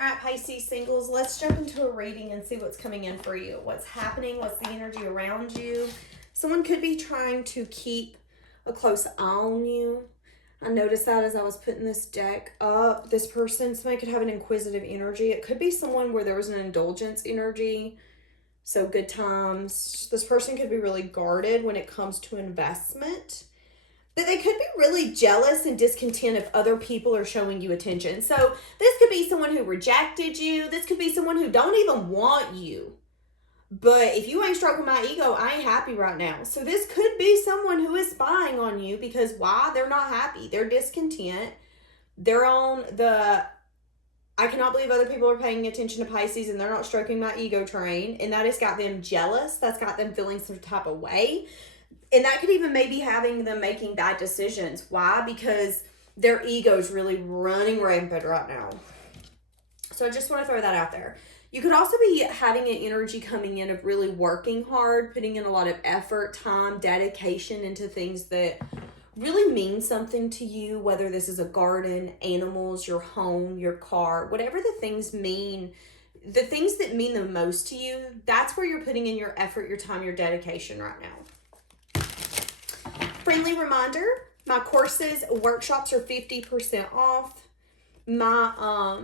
All right, Pisces singles, let's jump into a reading and see what's coming in for you. What's happening? What's the energy around you? Someone could be trying to keep a close eye on you. I noticed that as I was putting this deck up. This person, somebody could have an inquisitive energy. It could be someone where there was an indulgence energy. So good times. This person could be really guarded when it comes to investment. But they could be really jealous and discontent if other people are showing you attention. So this could be someone who rejected you. This could be someone who don't even want you. But if you ain't stroking my ego, I ain't happy right now. So this could be someone who is spying on you because why? They're not happy. They're discontent. They're on the, I cannot believe other people are paying attention to Pisces and they're not stroking my ego train. And that has got them jealous. That's got them feeling some type of way. And that could even maybe having them making bad decisions. Why? Because their ego is really running rampant right now. So I just want to throw that out there. You could also be having an energy coming in of really working hard, putting in a lot of effort, time, dedication into things that really mean something to you, whether this is a garden, animals, your home, your car, whatever the things mean, the things that mean the most to you, that's where you're putting in your effort, your time, your dedication right now. Friendly reminder, my courses, workshops are 50% off. My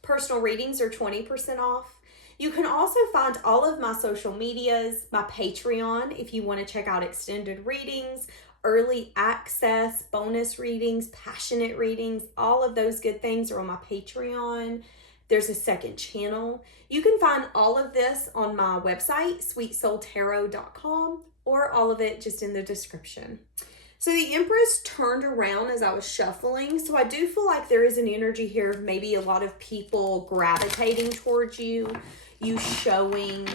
personal readings are 20% off. You can also find all of my social medias, my Patreon, if you want to check out extended readings, early access, bonus readings, passionate readings, all of those good things are on my Patreon. There's a second channel. You can find all of this on my website, SweetSoulTarot.com, or all of it just in the description. So the Empress turned around as I was shuffling. So I do feel like there is an energy here of maybe a lot of people gravitating towards you, you showing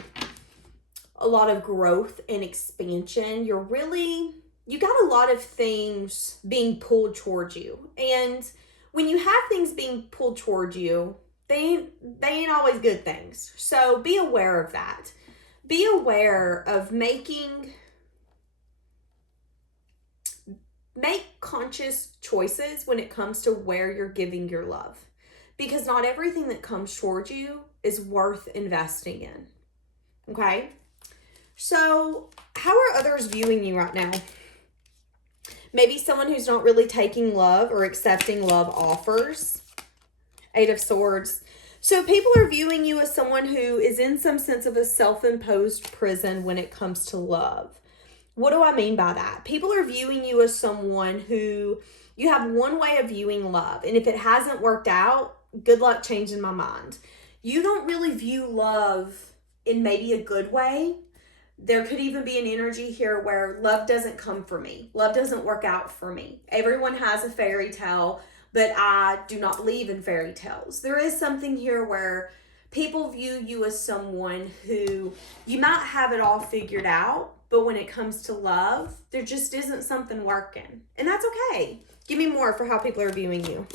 a lot of growth and expansion. You got a lot of things being pulled towards you. And when you have things being pulled towards you, they ain't always good things. So be aware of that. Be aware of make conscious choices when it comes to where you're giving your love. Because not everything that comes towards you is worth investing in. Okay? So, how are others viewing you right now? Maybe someone who's not really taking love or accepting love offers. 8 of Swords. So people are viewing you as someone who is in some sense of a self-imposed prison when it comes to love. What do I mean by that? People are viewing you as someone who you have one way of viewing love. And if it hasn't worked out, good luck changing my mind. You don't really view love in maybe a good way. There could even be an energy here where love doesn't come for me. Love doesn't work out for me. Everyone has a fairy tale, but I do not believe in fairy tales. There is something here where people view you as someone who you might have it all figured out, but when it comes to love, there just isn't something working. And that's okay. Give me more for how people are viewing you.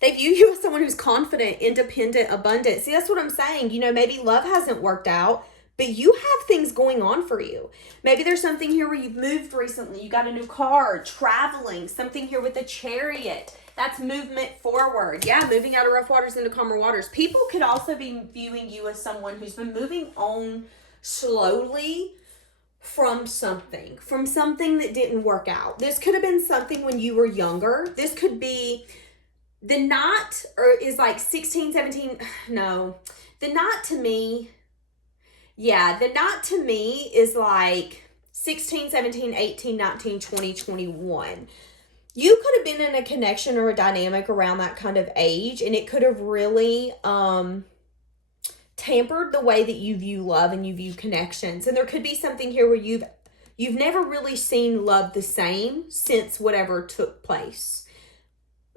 They view you as someone who's confident, independent, abundant. See, that's what I'm saying. You know, maybe love hasn't worked out, but you have things going on for you. Maybe there's something here where you've moved recently. You got a new car, traveling, something here with the Chariot. That's movement forward. Yeah, moving out of rough waters into calmer waters. People could also be viewing you as someone who's been moving on slowly from something that didn't work out. This could have been something when you were younger. This could be the knot, or is like 16, 17. No, the knot to me. Yeah, the knot to me is like 16, 17, 18, 19, 20, 21. You could have been in a connection or a dynamic around that kind of age, and it could have really tampered the way that you view love and you view connections. And there could be something here where you've never really seen love the same since whatever took place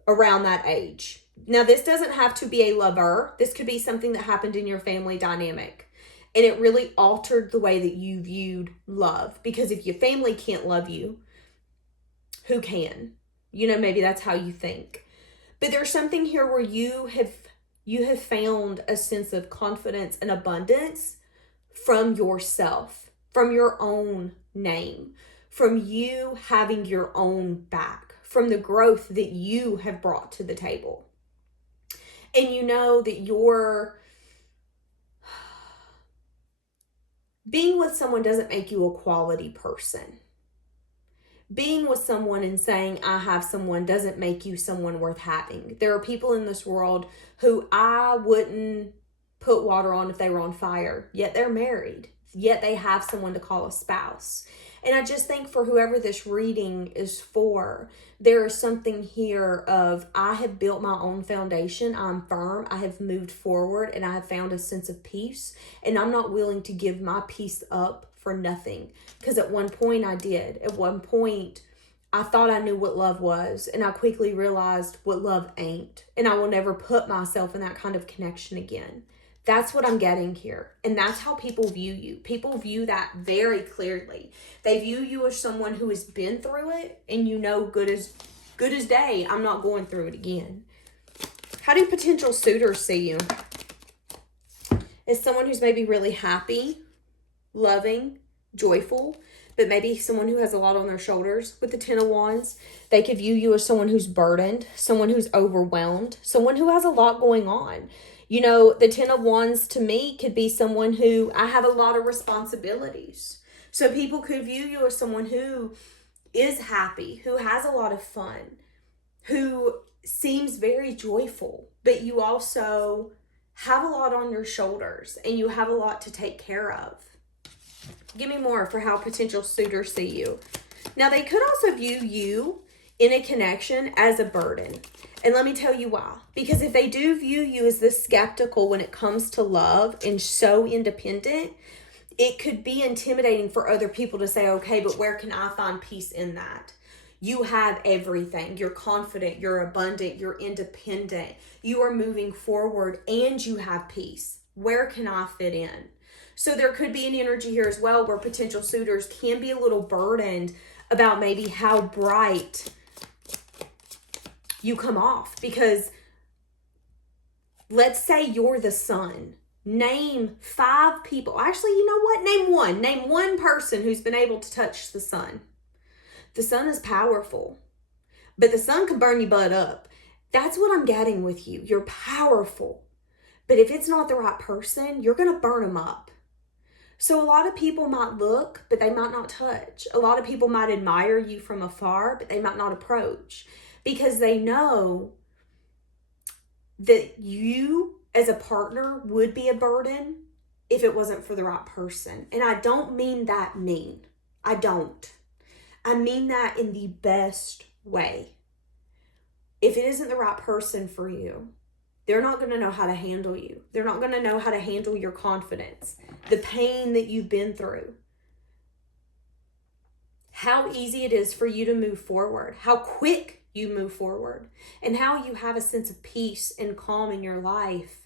around that age. Now, this doesn't have to be a lover. This could be something that happened in your family dynamic. And it really altered the way that you viewed love. Because if your family can't love you, who can? You know, maybe that's how you think. But there's something here where you have found a sense of confidence and abundance from yourself, from your own name, from you having your own back, from the growth that you have brought to the table. And you know that you're being with someone doesn't make you a quality person. Being with someone and saying, I have someone, doesn't make you someone worth having. There are people in this world who I wouldn't put water on if they were on fire, yet they're married, yet they have someone to call a spouse. And I just think for whoever this reading is for, there is something here of, I have built my own foundation. I'm firm. I have moved forward and I have found a sense of peace. And I'm not willing to give my peace up for nothing. Because at one point I did. At one point, I thought I knew what love was. And I quickly realized what love ain't. And I will never put myself in that kind of connection again. That's what I'm getting here. And that's how people view you. People view that very clearly. They view you as someone who has been through it, and you know good as day, I'm not going through it again. How do potential suitors see you? As someone who's maybe really happy, loving, joyful, but maybe someone who has a lot on their shoulders. With the Ten of Wands, they could view you as someone who's burdened, someone who's overwhelmed, someone who has a lot going on. You know, the Ten of Wands to me could be someone who, I have a lot of responsibilities. So people could view you as someone who is happy, who has a lot of fun, who seems very joyful, but you also have a lot on your shoulders and you have a lot to take care of. Give me more for how potential suitors see you. Now, they could also view you in a connection as a burden. And let me tell you why. Because if they do view you as this skeptical when it comes to love and so independent, it could be intimidating for other people to say, okay, but where can I find peace in that? You have everything. You're confident, you're abundant, you're independent, you are moving forward, and you have peace. Where can I fit in? So there could be an energy here as well where potential suitors can be a little burdened about maybe how bright you come off. Because let's say you're the sun. Name 5 people. Actually, you know what? Name one. Name one person who's been able to touch the sun. The sun is powerful, but the sun can burn your butt up. That's what I'm getting with you. You're powerful, but if it's not the right person, you're going to burn them up. So a lot of people might look, but they might not touch. A lot of people might admire you from afar, but they might not approach, because they know that you as a partner would be a burden if it wasn't for the right person. And I don't mean that mean. I don't. I mean that in the best way. If it isn't the right person for you, they're not going to know how to handle you. They're not going to know how to handle your confidence, the pain that you've been through, how easy it is for you to move forward, how quick you move forward, and how you have a sense of peace and calm in your life,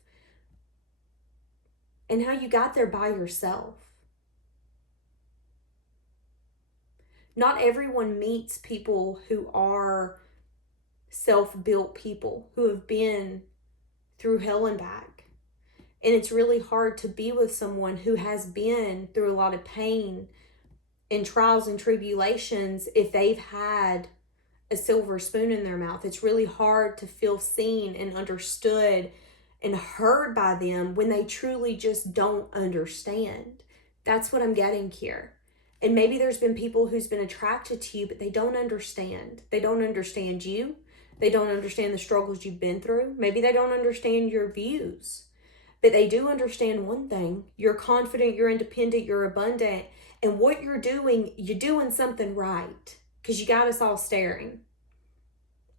and how you got there by yourself. Not everyone meets people who are self-built people who have been through hell and back. And it's really hard to be with someone who has been through a lot of pain and trials and tribulations if they've had a silver spoon in their mouth. It's really hard to feel seen and understood and heard by them when they truly just don't understand. That's what I'm getting here. And maybe there's been people who's been attracted to you, but they don't understand. They don't understand you. They don't understand the struggles you've been through. Maybe they don't understand your views, but they do understand one thing. You're confident, you're independent, you're abundant, and what you're doing something right, because you got us all staring.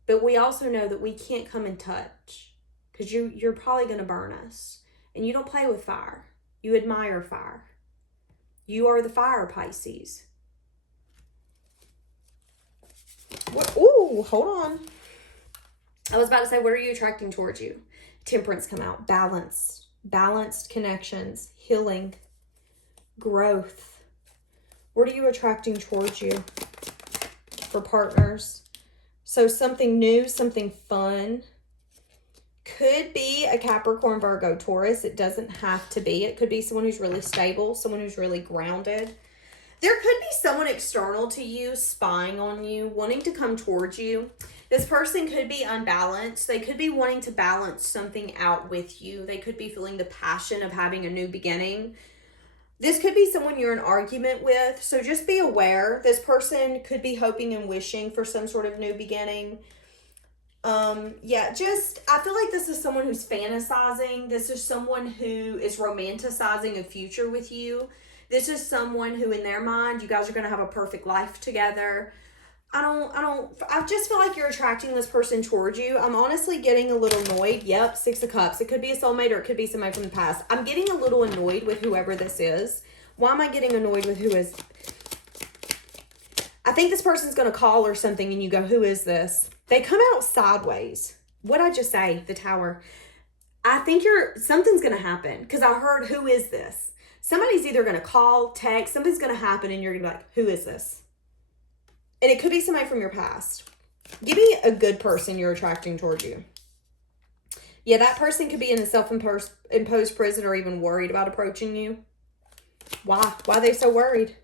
But we also know that we can't come and touch, because you're probably going to burn us. And you don't play with fire. You admire fire. You are the fire, Pisces. What? Ooh, hold on. I was about to say, what are you attracting towards you? Temperance come out. Balanced connections, healing, growth. What are you attracting towards you for partners? So something new, something fun. Could be a Capricorn, Virgo, Taurus. It doesn't have to be. It could be someone who's really stable, someone who's really grounded. There could be someone external to you spying on you, wanting to come towards you. This person could be unbalanced. They could be wanting to balance something out with you. They could be feeling the passion of having a new beginning. This could be someone you're in argument with. So just be aware. This person could be hoping and wishing for some sort of new beginning. I feel like this is someone who's fantasizing. This is someone who is romanticizing a future with you. This is someone who, in their mind, you guys are going to have a perfect life together. I just feel like you're attracting this person towards you. I'm honestly getting a little annoyed. Yep, 6 of Cups. It could be a soulmate or it could be somebody from the past. I'm getting a little annoyed with whoever this is. Why am I getting annoyed with who is? I think this person's going to call or something and you go, who is this? They come out sideways. What'd I just say? The Tower. I think something's going to happen because I heard, who is this? Somebody's either going to call, text, something's going to happen and you're going to be like, who is this? And it could be somebody from your past. Give me a good person you're attracting towards you. Yeah, that person could be in a self-imposed prison or even worried about approaching you. Why? Why are they so worried?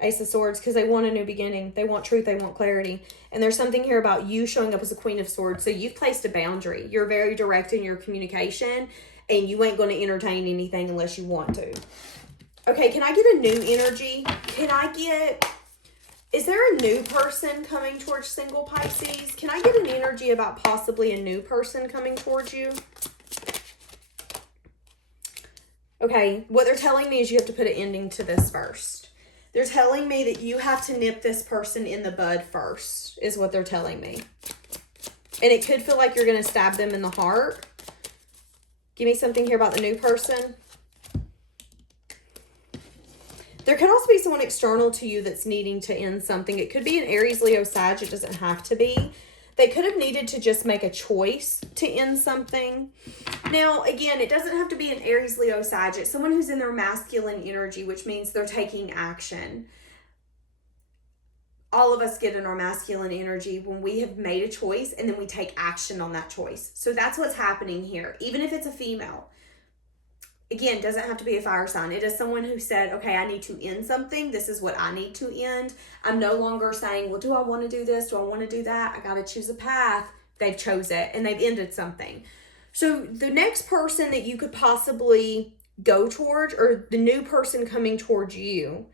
Ace of Swords, because they want a new beginning. They want truth. They want clarity. And there's something here about you showing up as a Queen of Swords. So you've placed a boundary. You're very direct in your communication. And you ain't going to entertain anything unless you want to. Okay, can I get a new energy? Is there a new person coming towards single Pisces? Can I get an energy about possibly a new person coming towards you? Okay, what they're telling me is you have to put an ending to this first. They're telling me that you have to nip this person in the bud first, is what they're telling me. And it could feel like you're going to stab them in the heart. Give me something here about the new person. There could also be someone external to you that's needing to end something. It could be an Aries, Leo, Sag. It doesn't have to be. They could have needed to just make a choice to end something. Now, again, it doesn't have to be an Aries, Leo, Sag. It's someone who's in their masculine energy, which means they're taking action. All of us get in our masculine energy when we have made a choice and then we take action on that choice. So that's what's happening here, even if it's a female. Again, doesn't have to be a fire sign. It is someone who said, okay, I need to end something. This is what I need to end. I'm no longer saying, well, do I want to do this? Do I want to do that? I got to choose a path. They've chose it and they've ended something. So the next person that you could possibly go towards, or the new person coming towards you,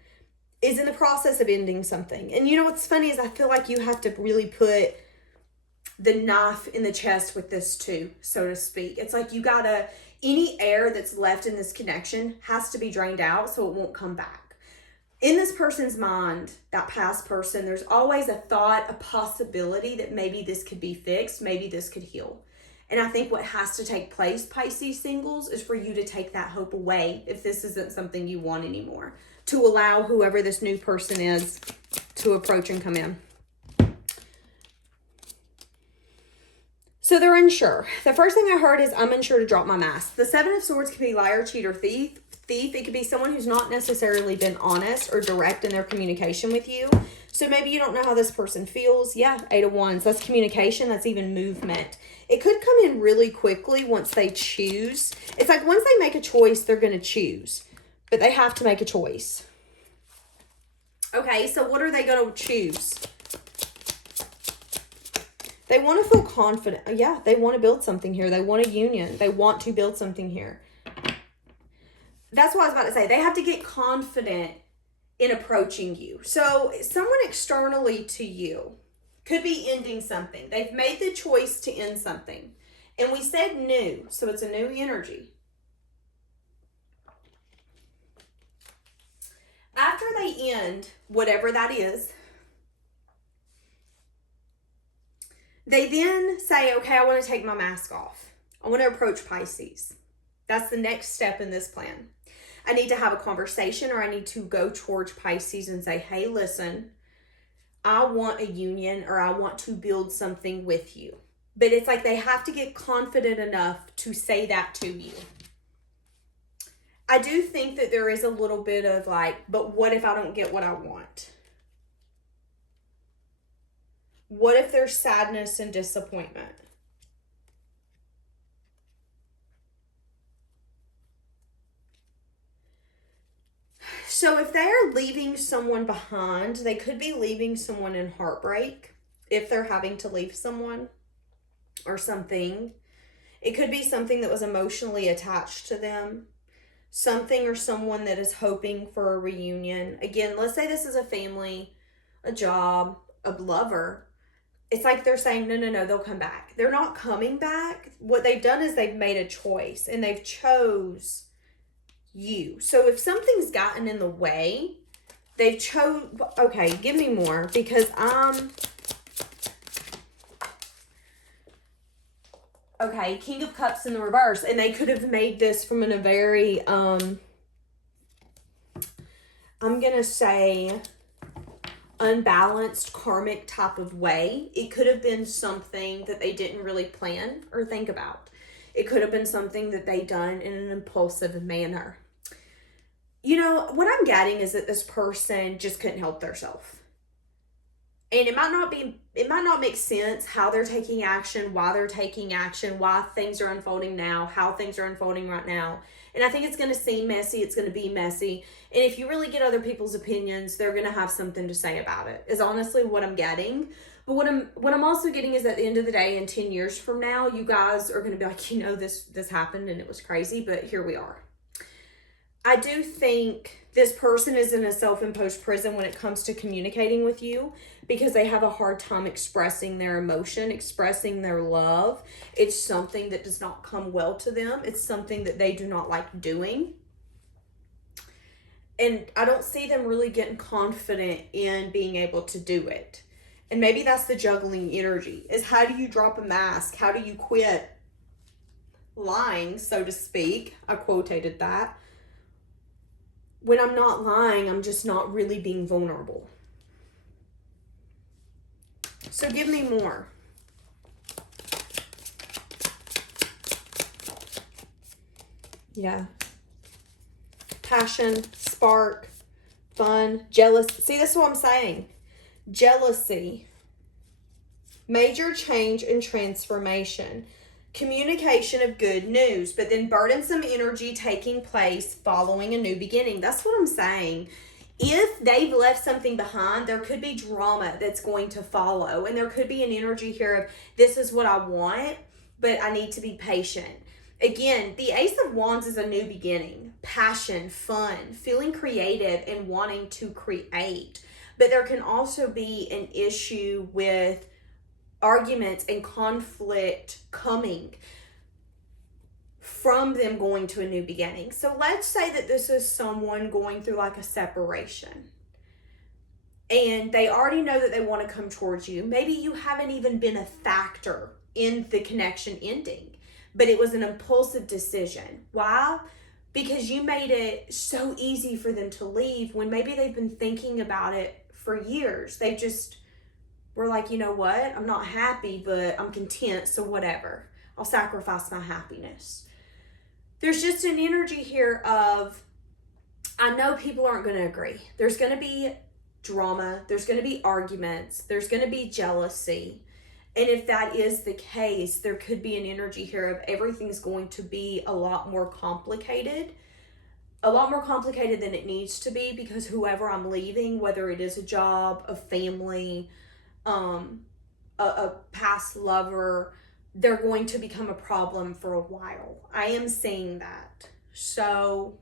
is in the process of ending something. And you know what's funny is I feel like you have to really put the knife in the chest with this too, so to speak. It's like you gotta, any air that's left in this connection has to be drained out so it won't come back. In this person's mind, that past person, there's always a thought, a possibility that maybe this could be fixed, maybe this could heal. And I think what has to take place, Pisces singles, is for you to take that hope away if this isn't something you want anymore, to allow whoever this new person is to approach and come in. So they're unsure. The first thing I heard is, I'm unsure to drop my mask. The Seven of Swords can be liar, cheat, or thief. It could be someone who's not necessarily been honest or direct in their communication with you. So maybe you don't know how this person feels. Yeah, Eight of Wands. That's communication. That's even movement. It could come in really quickly once they choose. It's like once they make a choice, they're going to choose. But they have to make a choice. Okay, so what are they going to choose? They want to feel confident. Yeah, they want to build something here. They want a union. They want to build something here. That's what I was about to say. They have to get confident in approaching you. So someone externally to you could be ending something. They've made the choice to end something. And we said new, so it's a new energy. After they end whatever that is, they then say, okay, I want to take my mask off. I want to approach Pisces. That's the next step in this plan. I need to have a conversation, or I need to go towards Pisces and say, hey, listen, I want a union, or I want to build something with you. But it's like they have to get confident enough to say that to you. I do think that there is a little bit of like, but what if I don't get what I want? What if there's sadness and disappointment? So if they're leaving someone behind, they could be leaving someone in heartbreak if they're having to leave someone or something. It could be something that was emotionally attached to them. Something or someone that is hoping for a reunion. Again, let's say this is a family, a job, a lover. It's like they're saying, no, they'll come back. They're not coming back. What they've done is they've made a choice and they've chose you. So if something's gotten in the way, they've okay, give me more, because okay, King of Cups in the reverse, and they could have made this from in a very I'm gonna say unbalanced karmic type of way. It could have been something that they didn't really plan or think about. It could have been something that they done in an impulsive manner. You know, what I'm getting is that this person just couldn't help themselves. And it might not make sense how they're taking action, why things are unfolding now, how things are unfolding right now. And I think it's going to seem messy. It's going to be messy. And if you really get other people's opinions, they're going to have something to say about it, is honestly what I'm getting. But what I'm also getting is at the end of the day, in 10 years from now, you guys are going to be like, you know, this happened and it was crazy, but here we are. I do think this person is in a self-imposed prison when it comes to communicating with you, because they have a hard time expressing their emotion, expressing their love. It's something that does not come well to them. It's something that they do not like doing. And I don't see them really getting confident in being able to do it. And maybe that's the juggling energy, is how do you drop a mask? How do you quit lying, so to speak? I quotated that. When I'm not lying, I'm just not really being vulnerable. So give me more. Yeah. Passion, spark, fun, jealousy. See, that's what I'm saying. Jealousy. Major change and transformation. Communication of good news, but then burdensome energy taking place following a new beginning. That's what I'm saying. If they've left something behind, there could be drama that's going to follow. And there could be an energy here of, this is what I want, but I need to be patient. Again, the Ace of Wands is a new beginning. Passion, fun, feeling creative and wanting to create. But there can also be an issue with arguments and conflict coming from them going to a new beginning. So let's say that this is someone going through like a separation, and they already know that they want to come towards you. Maybe you haven't even been a factor in the connection ending, but it was an impulsive decision. Why? Because you made it so easy for them to leave when maybe they've been thinking about it for years. They just were like, you know what? I'm not happy, but I'm content, so whatever. I'll sacrifice my happiness. There's just an energy here of, I know people aren't going to agree. There's going to be drama. There's going to be arguments. There's going to be jealousy. And if that is the case, there could be an energy here of everything's going to be a lot more complicated than it needs to be, because whoever I'm leaving, whether it is a job, a family, a past lover, they're going to become a problem for a while. I am seeing that. So,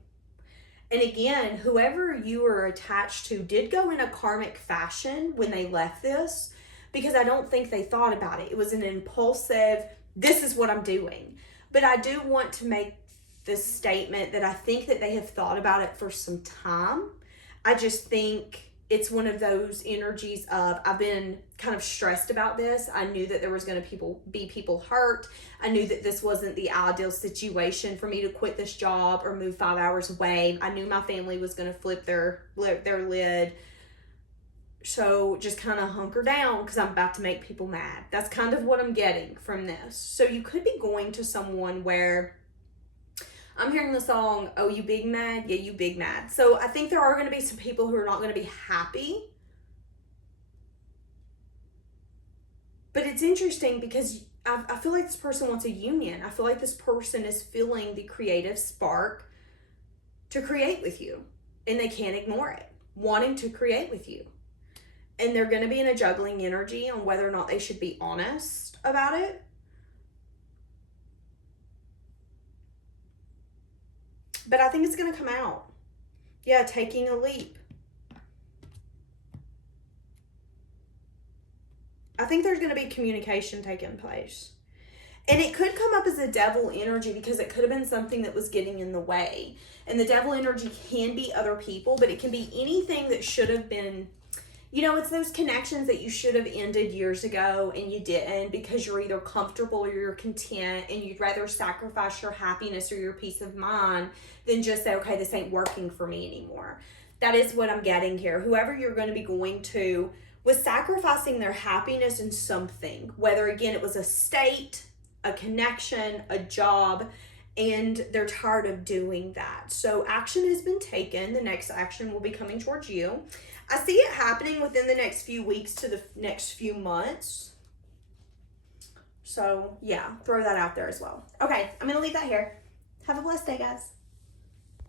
and again, whoever you are attached to did go in a karmic fashion when they left this, because I don't think they thought about it. It was an impulsive, this is what I'm doing. But I do want to make this statement that I think that they have thought about it for some time. I just think it's one of those energies of, I've been kind of stressed about this. I knew that there was going to be people hurt. I knew that this wasn't the ideal situation for me to quit this job or move 5 hours away. I knew my family was going to flip their lid. So just kind of hunker down because I'm about to make people mad. That's kind of what I'm getting from this. So you could be going to someone where I'm hearing the song, oh, you big mad? Yeah, you big mad. So I think there are going to be some people who are not going to be happy. But it's interesting because I feel like this person wants a union. I feel like this person is feeling the creative spark to create with you. and they can't ignore it, wanting to create with you. And they're going to be in a juggling energy on whether or not they should be honest about it. But I think it's going to come out. Yeah, taking a leap. I think there's going to be communication taking place. And it could come up as a devil energy because it could have been something that was getting in the way. And the devil energy can be other people, but it can be anything that should have been, you know, it's those connections that you should have ended years ago and you didn't because you're either comfortable or you're content and you'd rather sacrifice your happiness or your peace of mind than just say, okay, this ain't working for me anymore. That is what I'm getting here. Whoever you're going to be going to was sacrificing their happiness in something, whether again it was a state, a connection, a job, and they're tired of doing that. So action has been taken. The next action will be coming towards you. I see it happening within the next few weeks to the next few months. So yeah, throw that out there as well. Okay, I'm going to leave that here. Have a blessed day, guys.